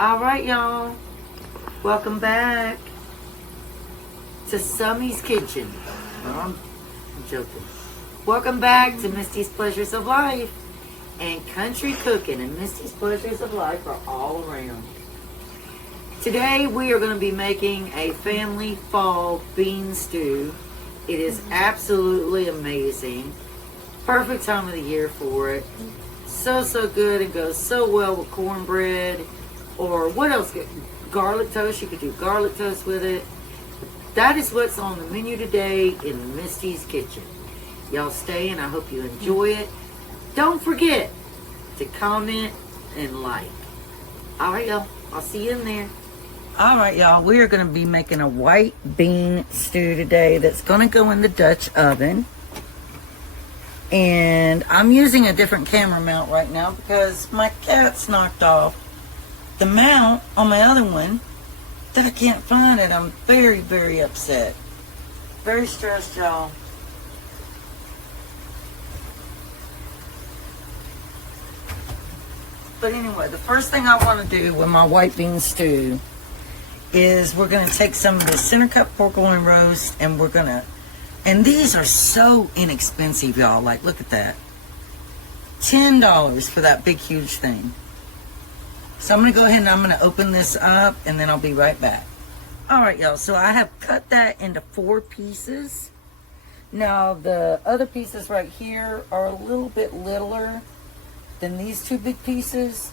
Alright, y'all. Welcome back to Summy's Kitchen. No, I'm joking. Welcome back to Misty's Pleasures of Life. And country cooking and Misty's Pleasures of Life are all around. Today we are going to be making a family fall bean stew. It is absolutely amazing. Perfect time of the year for it. So good. It goes so well with cornbread. Or what else? Garlic toast. You could do garlic toast with it. That is what's on the menu today in Misty's Kitchen. Y'all stay and I hope you enjoy it. Don't forget to comment and like. Alright, y'all. I'll see you in there. Alright, y'all. We are going to be making a white bean stew today that's going to go in the Dutch oven. And I'm using a different camera mount right now because my cat's knocked off the mount on my other one that I can't find it. I'm very upset. Very stressed, y'all. But anyway, the first thing I want to do with my white bean stew is we're going to take some of the center cut pork loin roast and we're going to, and these are so inexpensive, y'all. Like, look at that. $10 for that big, huge thing. So I'm going to go ahead and I'm going to open this up and then I'll be right back. Alright, y'all. So I have cut that into 4 pieces. Now, the other pieces right here are a little bit littler than these 2 big pieces.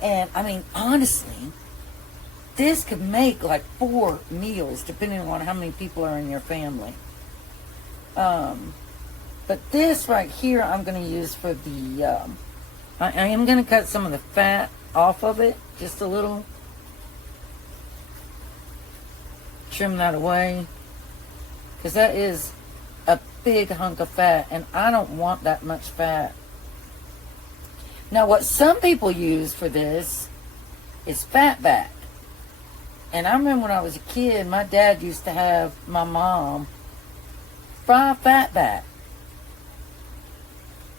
And, I mean, honestly, this could make like 4 meals depending on how many people are in your family. But this right here I'm going to use for the, I am going to cut some of the fat off of it, just a little. Trim that away. Because that is a big hunk of fat, and I don't want that much fat. Now, what some people use for this is fat back. And I remember when I was a kid, my dad used to have my mom fry fat back.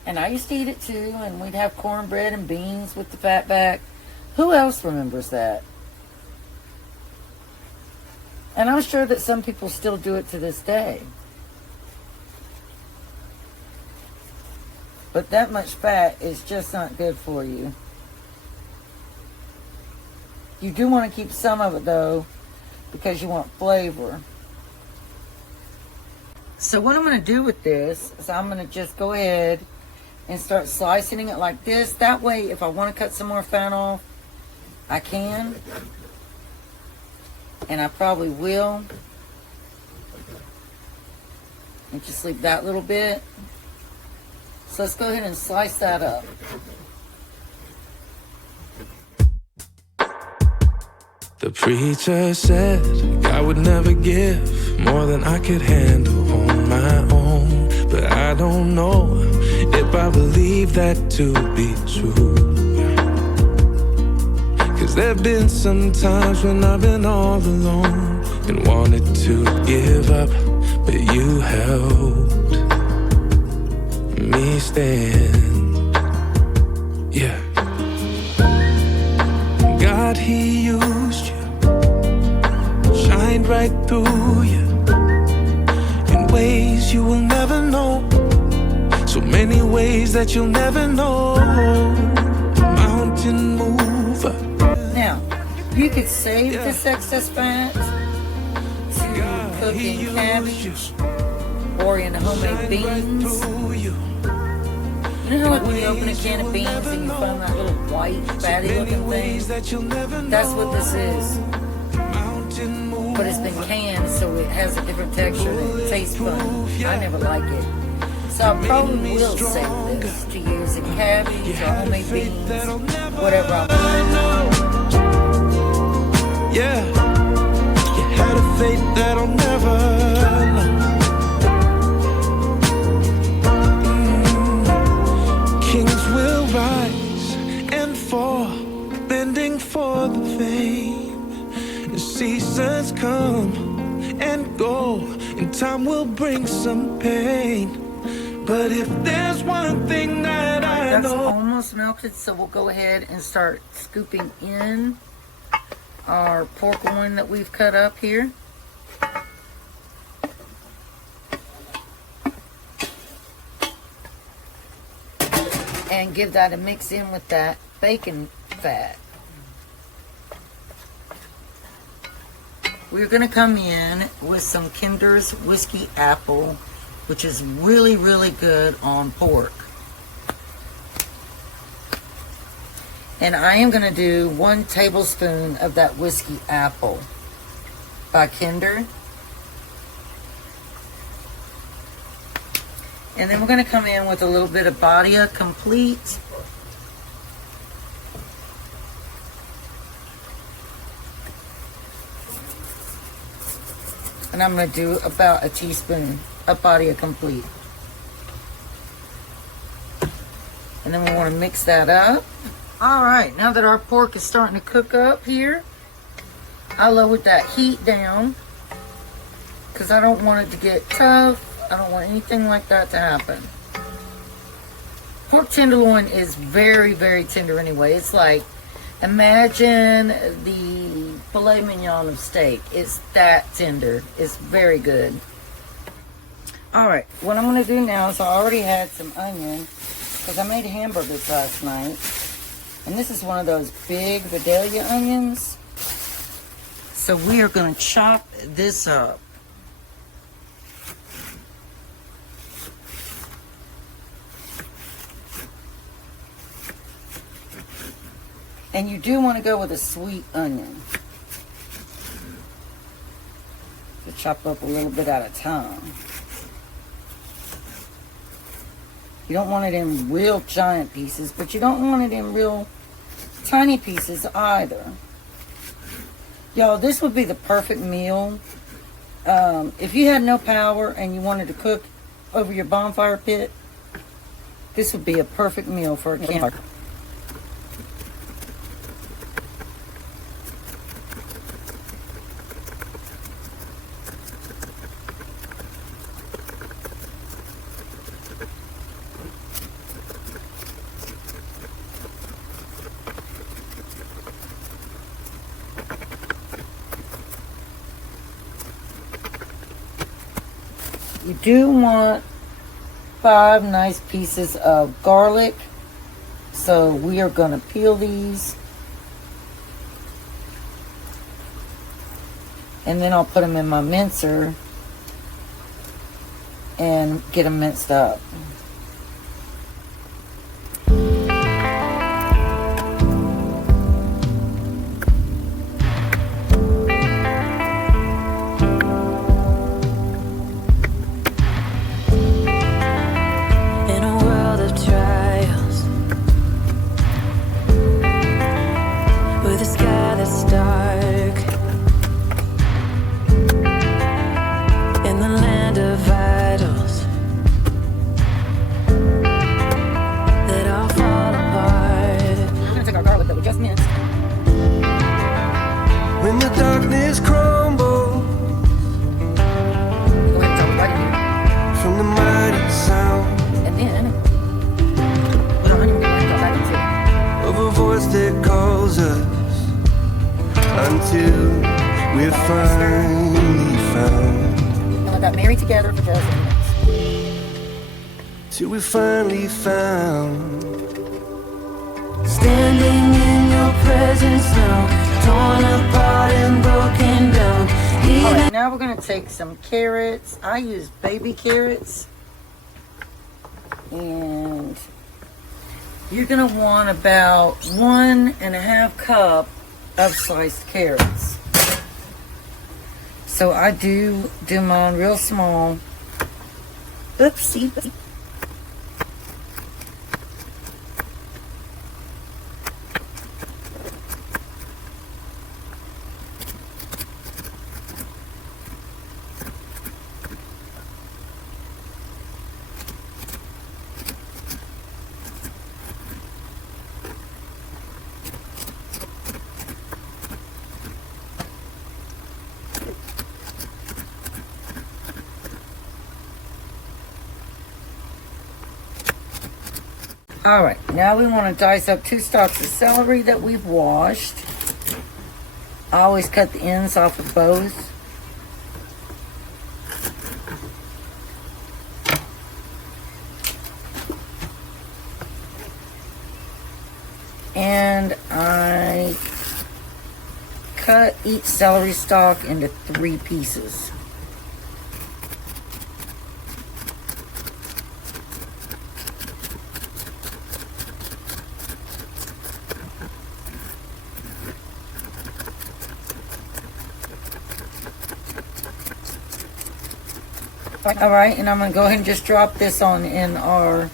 And I used to eat it too, and we'd have cornbread and beans with the fat back. Who else remembers that? And I'm sure that some people still do it to this day. But that much fat is just not good for you. You do want to keep some of it though, because you want flavor. So what I'm going to do with this is I'm going to just go ahead and start slicing it like this. That way, if I want to cut some more fat off, I can. And I probably will. And just leave that little bit. So let's go ahead and slice that up. The preacher said God would never give more than I could handle on my own. But I don't know if I believe that to be true. 'Cause there've been some times when I've been all alone and wanted to give up, but you helped me stand. Yeah. God, He used you, shined right through you in ways you will never know. So many ways that you'll never know. Mountain mover. Now, you could save this excess fat to cook in cabbage or in homemade beans. You know, like when you open a can of beans and you find that little white, fatty looking thing? That's what this is. But it's been canned, so it has a different texture and it tastes funny. I never like it. So I probably will save this to use in cabbage or homemade beans, whatever I want. Yeah, you had a faith that I'll never know. Kings will rise and fall, bending for the fame. Seasons come and go, and time will bring some pain. But if there's one thing that I That's almost melted, so we'll go ahead and start scooping in our pork loin that we've cut up here. And give that a mix in with that bacon fat. We're going to come in with some Kinder's Whiskey Apple, which is really, really good on pork. And I am going to do 1 tablespoon of that Whiskey Apple by Kinder. And then we're going to come in with a little bit of Badia Complete. And I'm going to do about a teaspoon of Badia Complete. And then we want to mix that up. Alright, now that our pork is starting to cook up here, I lowered that heat down because I don't want it to get tough. I don't want anything like that to happen. Pork tenderloin is very, very tender anyway. It's like, imagine the filet mignon of steak. It's that tender. It's very good. Alright, what I'm going to do now is I already had some onion because I made hamburgers last night. And this is one of those big Vidalia onions. So we are going to chop this up. And you do want to go with a sweet onion. So chop up a little bit at a time. You don't want it in real giant pieces, but you don't want it in real tiny pieces either. Y'all, this would be the perfect meal. If you had no power and you wanted to cook over your bonfire pit, this would be a perfect meal for a campfire. You do want 5 nice pieces of garlic. So we are going to peel these. And then I'll put them in my mincer and get them minced up. Till we finally found. Standing in your presence now, torn apart and broken down. Alright, now we're going to take some carrots. I use baby carrots. And you're going to want about 1.5 cups of sliced carrots. So I do mine real small. Oopsie. Alright, now we want to dice up 2 stalks of celery that we've washed. I always cut the ends off of both. And I cut each celery stalk into 3 pieces. Alright, and I'm going to go ahead and just drop this on in our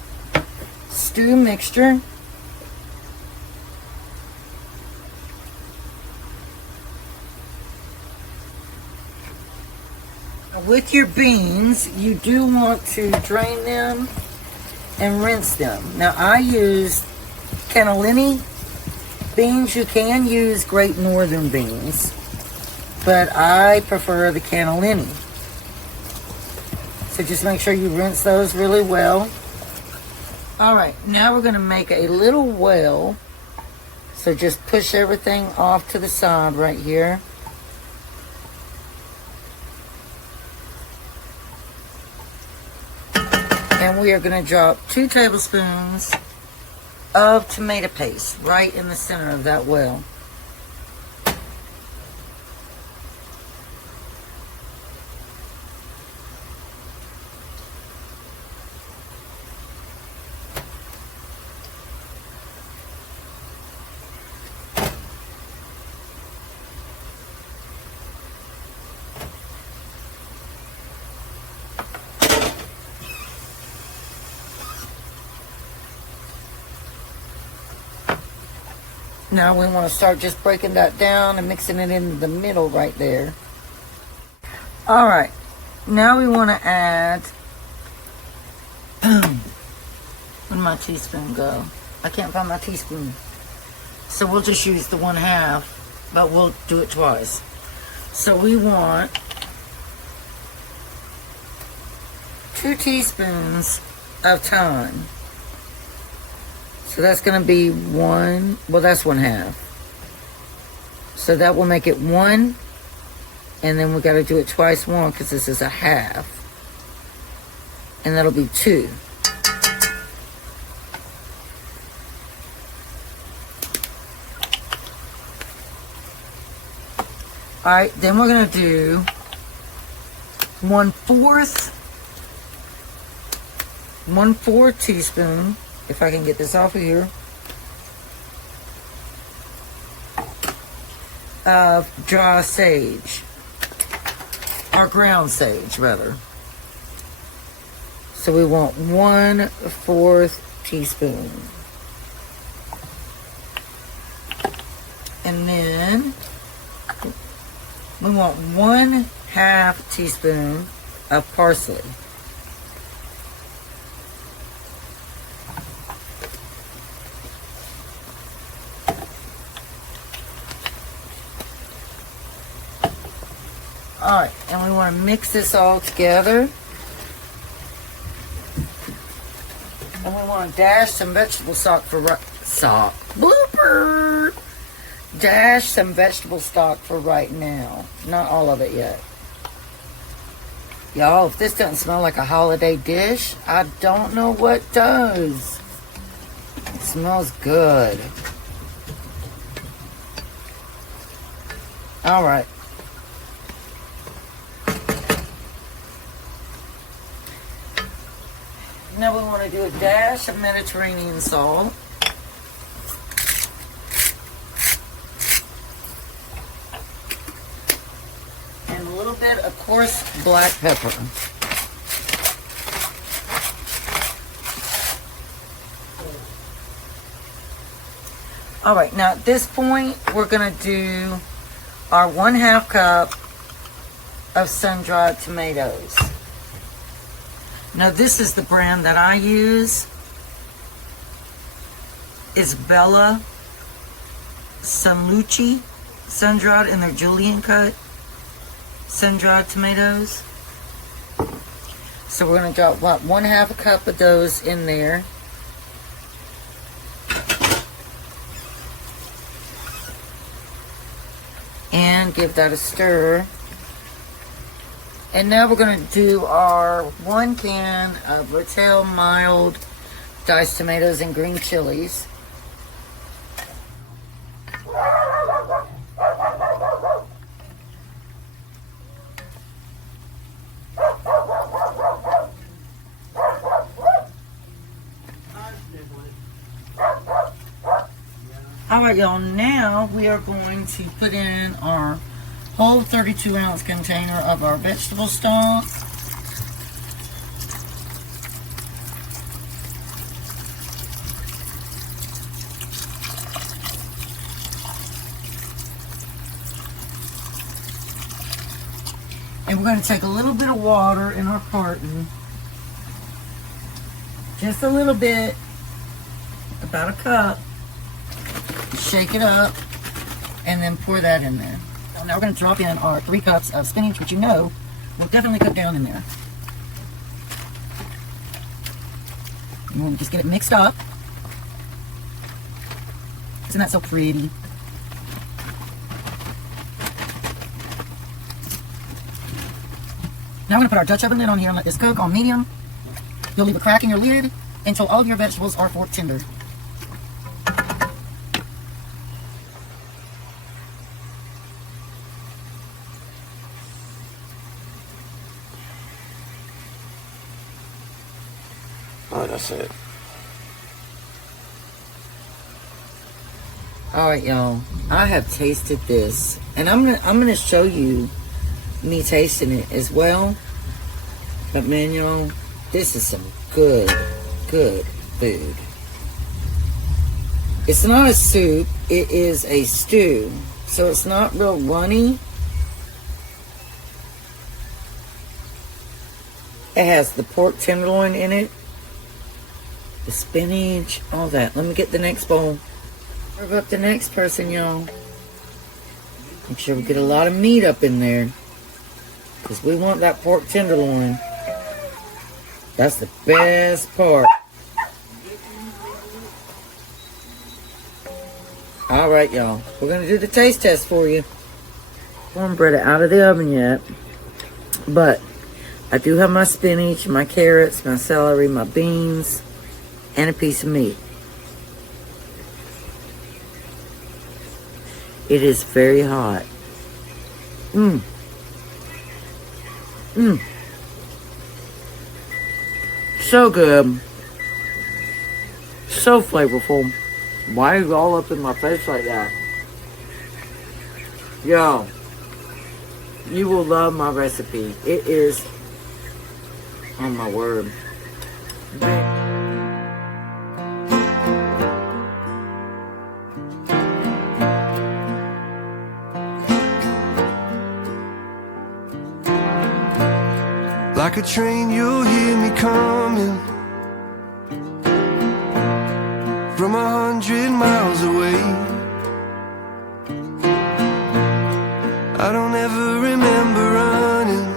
stew mixture. With your beans, you do want to drain them and rinse them. Now, I use cannellini beans. You can use Great Northern beans, but I prefer the cannellini. So just make sure you rinse those really well. Alright, now we're going to make a little well. So just push everything off to the side right here. And we are going to drop 2 tablespoons of tomato paste right in the center of that well. Now we want to start just breaking that down and mixing it in the middle right there. Alright, now we want to add, where'd my teaspoon go? I can't find my teaspoon. So we'll just use the 1/2, but we'll do it twice. So we want 2 teaspoons of thyme. So that's going to be 1, well that's 1/2. So that will make it 1, and then we got to do it twice more because this is a 1/2. And that'll be 2. Alright, then we're going to do 1/4 teaspoon, if I can get this off of here, of dry sage, or ground sage rather. So we want 1/4 teaspoon. And then we want 1/2 teaspoon of parsley. Alright, and we want to mix this all together. And we want to dash some vegetable stock for blooper! Dash some vegetable stock for right now. Not all of it yet. Y'all, if this doesn't smell like a holiday dish, I don't know what does. It smells good. Alright. Now we want to do a dash of Mediterranean salt. And a little bit of coarse black pepper. Alright, now at this point, we're going to do our 1/2 cup of sun-dried tomatoes. Now this is the brand that I use. It's Bella Sanlucci sun-dried, and they're julienne cut sun-dried tomatoes. So we're going to drop about 1/2 cup of those in there. and give that a stir. And now we're going to do our 1 can of Rotel mild diced tomatoes and green chilies. Alright y'all, now we are going to put in our whole 32-ounce container of our vegetable stock. And we're going to take a little bit of water in our carton. Just a little bit, about a cup. Shake it up, and then pour that in there. So now we're going to drop in our 3 cups of spinach, which you know will definitely cook down in there. And we'll just get it mixed up. Isn't that so pretty? Now we're going to put our Dutch oven lid on here and let this cook on medium. You'll leave a crack in your lid until all of your vegetables are fork tender. Oh, that's it. Alright y'all, I have tasted this, and I'm gonna show you me tasting it as well. But man, y'all, this is some good food. It's not a soup, it is a stew, so it's not real runny. It has the pork tenderloin in it, the spinach, all that. Let me get the next bowl. Serve up the next person, y'all. Make sure we get a lot of meat up in there, because we want that pork tenderloin. That's the best part. Alright, y'all. We're going to do the taste test for you. Cornbread out of the oven yet, but I do have my spinach, my carrots, my celery, my beans, and a piece of meat. It is very hot. So good. So flavorful. Why are you all up in my face like that? Yo, you will love my recipe. It is, oh my word. Like a train, you'll hear me coming from 100 miles away. I don't ever remember running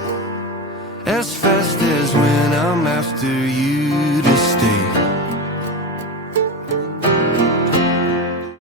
as fast as when I'm after you.